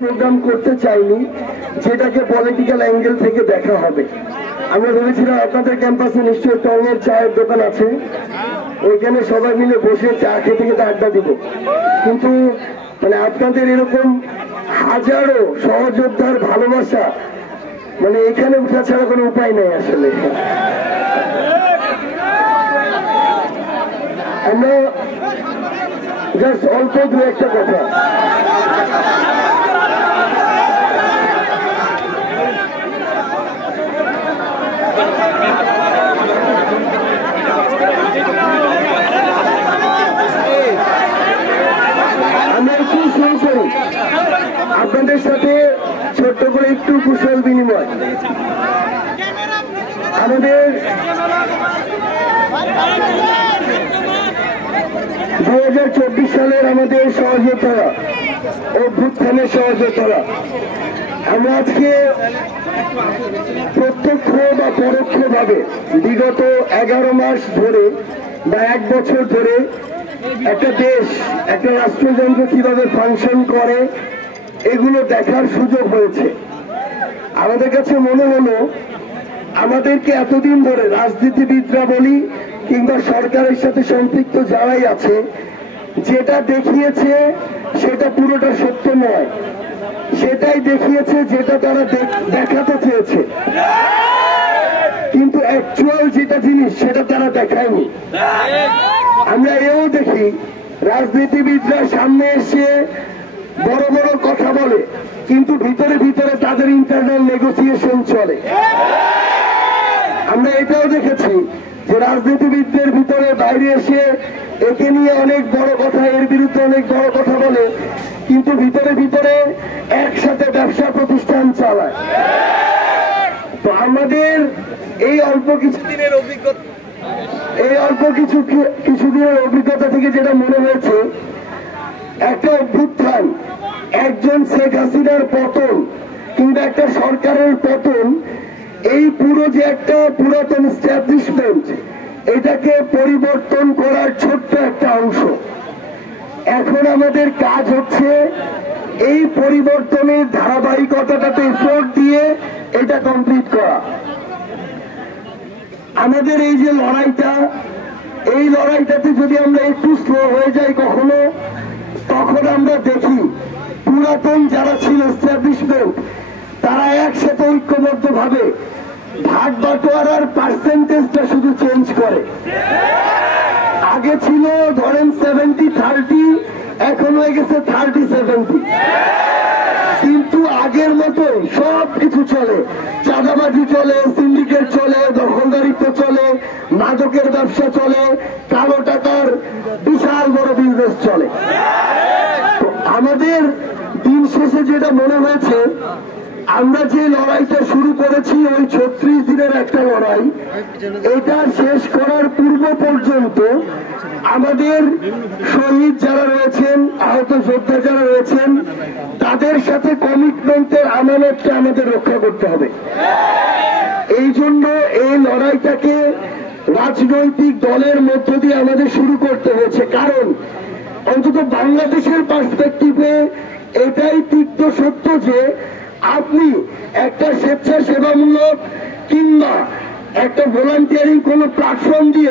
Programme করতে চাইনি, যেটাকে পলিটিক্যাল অ্যাঙ্গেল থেকে দেখা হবে। আমরা ভেবেছিলাম আপনাদের ক্যাম্পাসে নিশ্চয়ই টঙের চায়ের দোকান আছে, ওইখানে সবাই মিলে বসে চা খেতে খেতে আড্ডা দিব, কিন্তু মানে আপনাদের এরকম হাজারো সহযোদ্ধার ভালোবাসা মানে এখানে উঠা ছাড়া কোনো উপায় নেই। আসলে আমরা জাস্ট অল্প দু একটা কথা আপনাদের সাথে ছোট্ট করে একটু কুশল বিনিময়। আমাদের 2024 সালের আমাদের সহযোদ্ধারা, অভ্যুত্থানের সহযোদ্ধারা, আমরা আজকে প্রত্যক্ষ বা পরোক্ষ ভাবে বিগত 11 মাস ধরে বা 1 বছর ধরে একটা দেশ, একটা রাষ্ট্রযন্ত্র কিভাবে ফাংশন করে এগুলো দেখার সুযোগ হয়েছে। আমাদের কাছে মনে হলো আমাদেরকে এতদিন ধরে রাজনীতিবিদরা বলি কিংবা সরকারের সাথে সম্পৃক্ত যারাই আছে, যেটা দেখিয়েছে সেটা পুরোটা সত্য নয়, সেটাই দেখিয়েছে যেটা তারা দেখাতে চেয়েছে, কিন্তু অ্যাকচুয়াল যেটা জিনিস সেটা তারা দেখায়নি। আমরা এও দেখি রাজনীতিবিদরা সামনে এসে বড় বড় কথা বলে, কিন্তু ভিতরে ভিতরে তাদের ইন্টারনাল নেগোসিয়েশন চলে। আমরা এটাও দেখেছি যে রাজনীতিবিদদের ভিতরে বাইরে এসে একে নিয়ে অনেক বড় কথা, এর বিরুদ্ধে অনেক বড় কথা বলে, কিন্তু ভিতরে ভিতরে একসাথে ব্যবসা প্রতিষ্ঠান চালায়। তো আমাদের এই অল্প কিছুদিনের অভিজ্ঞতা থেকে যেটা মনে হয়েছে, একটা অভ্যুত্থান, একজন শেখ হাসিনার পতন কিংবা একটা সরকারের পতন, এই পুরো যে একটা পুরাতন এস্টাবলিশমেন্ট, এটাকে পরিবর্তন করার ছোট্ট একটা অংশ। এখন আমাদের কাজ হচ্ছে এই পরিবর্তনের ধারাবাহিকতাটাতে এফোর্ট দিয়ে এটা কমপ্লিট করা। আমাদের এই যে লড়াইটা, এই লড়াইটাতে যদি আমরা একটু স্লো হয়ে যাই কখনো, তখন আমরা দেখি পুরাতন যারা ছিল এস্টাবলিশমেন্ট, তারা একসাথে ঐক্যবদ্ধ ভাবে ভাগ বাটোয়ারার পার্সেন্টেজটা শুধু চেঞ্জ করে। আগে ছিল ধরেন 70-30, এখন হয়ে গেছে 30-70, কিন্তু আগের মতো সব কিছু চলে, চাঁদাবাজি চলে, সিন্ডিকেট চলে, দখলদারিত্ব চলে, মাদকের ব্যবসা চলে, কালো টাকার বিশাল বড় বিজনেস চলে। আমাদের দিন শেষে যেটা মনে হয়েছে, আমরা যে লড়াইটা শুরু করেছি ওই 36 দিনের একটা লড়াই, এটা শেষ করার পূর্ব পর্যন্ত আমাদের শহীদ যারা রয়েছেন, আহত যোদ্ধা যারা রয়েছেন, তাদের সাথে কমিটমেন্টের আমানতটা আমাদের রক্ষা করতে হবে। এই জন্য এই লড়াইটাকে রাজনৈতিক দলের মধ্য দিয়ে আমাদের শুরু করতে হয়েছে, কারণ অন্তত বাংলাদেশের পার্সপেক্টিভে এটাই তিক্ত সত্য যে আপনি একটা স্বেচ্ছাসেবামূলক কিংবা একটা ভলান্টিয়ারিং কোন প্ল্যাটফর্ম দিয়ে